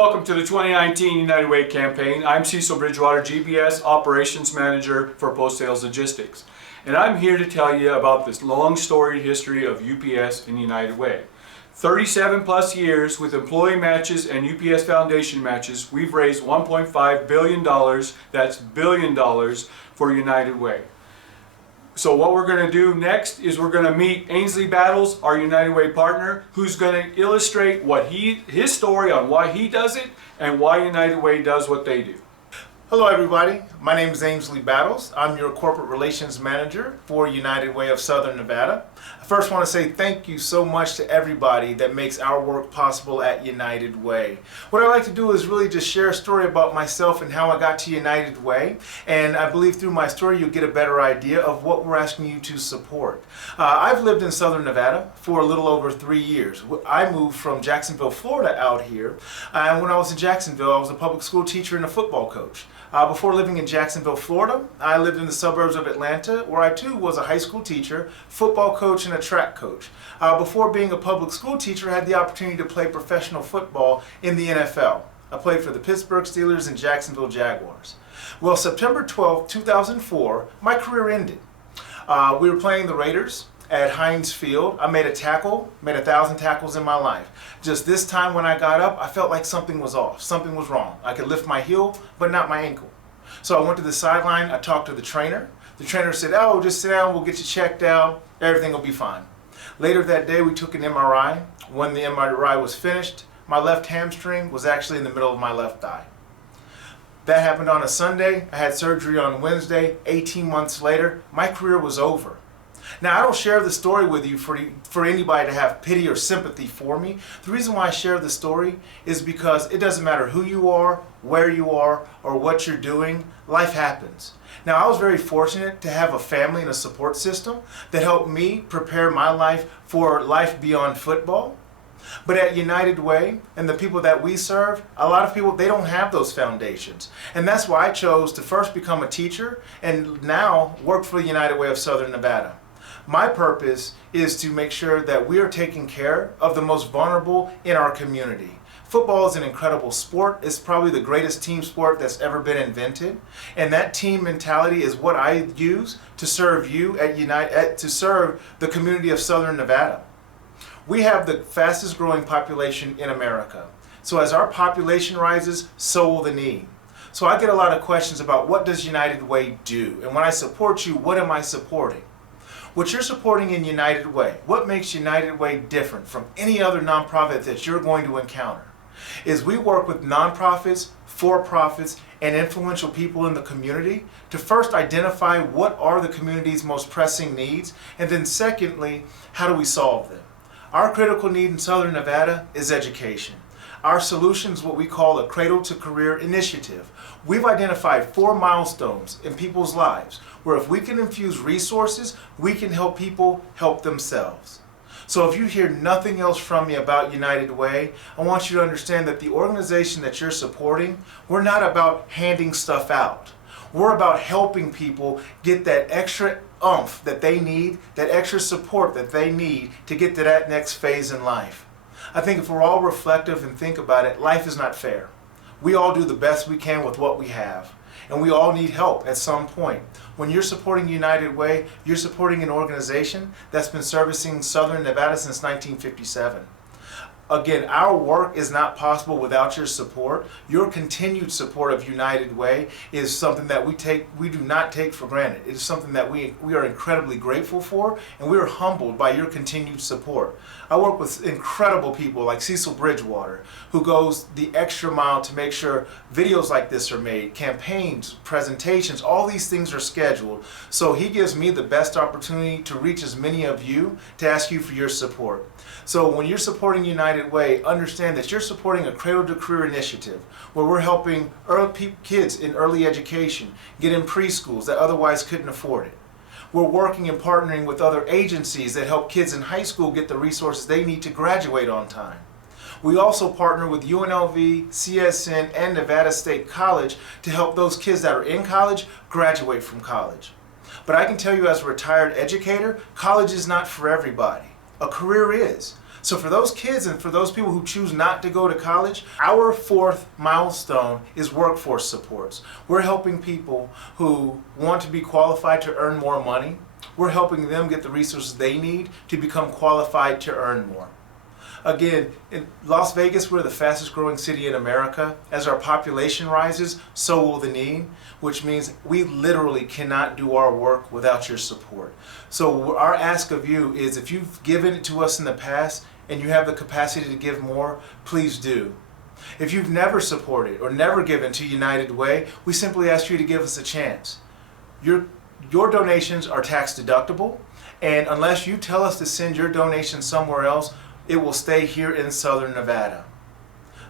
welcome to the 2019 United Way campaign. I'm Cecil Bridgewater, GBS Operations Manager for Post Sales Logistics. And I'm here to tell you about this long storied history of UPS and United Way. 37 plus years with employee matches and UPS Foundation matches, we've raised $1.5 billion, that's $1 billion, for United Way. So what we're going to do next is we're going to meet Ainsley Battles, our United Way partner, who's going to illustrate his story on why he does it and why United Way does what they do. Hello everybody, my name is Ainsley Battles. I'm your Corporate Relations Manager for United Way of Southern Nevada. I first want to say thank you so much to everybody that makes our work possible at United Way. What I like to do is really just share a story about myself and how I got to United Way, and I believe through my story you'll get a better idea of what we're asking you to support. I've lived in Southern Nevada for a little over 3 years. I moved from Jacksonville, Florida out here, and when I was in Jacksonville I was a public school teacher and a football coach. Before living in Jacksonville, Florida, I lived in the suburbs of Atlanta, where I too was a high school teacher, football coach, and a track coach. Before being a public school teacher, I had the opportunity to play professional football in the NFL. I played for the Pittsburgh Steelers and Jacksonville Jaguars. Well, September 12, 2004, my career ended. We were playing the Raiders at Heinz Field. I made a tackle, made 1,000 tackles in my life. Just this time when I got up, I felt like something was off, something was wrong. I could lift my heel, but not my ankle. So I went to the sideline, I talked to the trainer. The trainer said, "Oh, just sit down, we'll get you checked out, everything will be fine." Later that day, we took an MRI. When the MRI was finished, my left hamstring was actually in the middle of my left thigh. That happened on a Sunday. I had surgery on Wednesday. 18 months later, my career was over. Now, I don't share the story with you for anybody to have pity or sympathy for me. The reason why I share the story is because it doesn't matter who you are, where you are, or what you're doing, life happens. Now, I was very fortunate to have a family and a support system that helped me prepare my life for life beyond football. But at United Way and the people that we serve, a lot of people, they don't have those foundations. And that's why I chose to first become a teacher and now work for United Way of Southern Nevada. My purpose is to make sure that we are taking care of the most vulnerable in our community. Football is an incredible sport. It's probably the greatest team sport that's ever been invented. And that team mentality is what I use to serve you at to serve the community of Southern Nevada. We have the fastest growing population in America. So as our population rises, so will the need. So I get a lot of questions about what does United Way do? And when I support you, what am I supporting? What you're supporting in United Way, what makes United Way different from any other nonprofit that you're going to encounter, is we work with nonprofits, for-profits, and influential people in the community to first identify what are the community's most pressing needs, and then secondly, how do we solve them? Our critical need in Southern Nevada is education. Our solution is what we call a Cradle to Career initiative. We've identified 4 milestones in people's lives where if we can infuse resources, we can help people help themselves. So if you hear nothing else from me about United Way, I want you to understand that the organization that you're supporting, we're not about handing stuff out. We're about helping people get that extra oomph that they need, that extra support that they need to get to that next phase in life. I think if we're all reflective and think about it, life is not fair. We all do the best we can with what we have, and we all need help at some point. When you're supporting United Way, you're supporting an organization that's been servicing Southern Nevada since 1957. Again, our work is not possible without your support. Your continued support of United Way is something that we do not take for granted. It is something that we are incredibly grateful for, and we are humbled by your continued support. I work with incredible people like Cecil Bridgewater, who goes the extra mile to make sure videos like this are made, campaigns, presentations, all these things are scheduled. So he gives me the best opportunity to reach as many of you to ask you for your support. So when you're supporting United Way, understand that you're supporting a Cradle to Career initiative where we're helping kids in early education get in preschools that otherwise couldn't afford it. We're working and partnering with other agencies that help kids in high school get the resources they need to graduate on time. We also partner with UNLV, CSN, and Nevada State College to help those kids that are in college graduate from college. But I can tell you as a retired educator, college is not for everybody. A career is. So for those kids and for those people who choose not to go to college, our fourth milestone is workforce supports. We're helping people who want to be qualified to earn more money. We're helping them get the resources they need to become qualified to earn more. Again, in Las Vegas, we're the fastest growing city in America. As our population rises, so will the need, which means we literally cannot do our work without your support. So our ask of you is, if you've given it to us in the past and you have the capacity to give more, please do. If you've never supported or never given to United Way, we simply ask you to give us a chance. Your donations are tax deductible, and unless you tell us to send your donation somewhere else, it will stay here in Southern Nevada.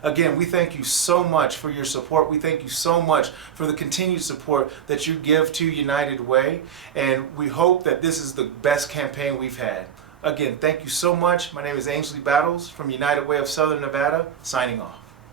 Again, we thank you so much for your support. We thank you so much for the continued support that you give to United Way, and we hope that this is the best campaign we've had. Again, thank you so much. My name is Ainsley Battles from United Way of Southern Nevada, signing off.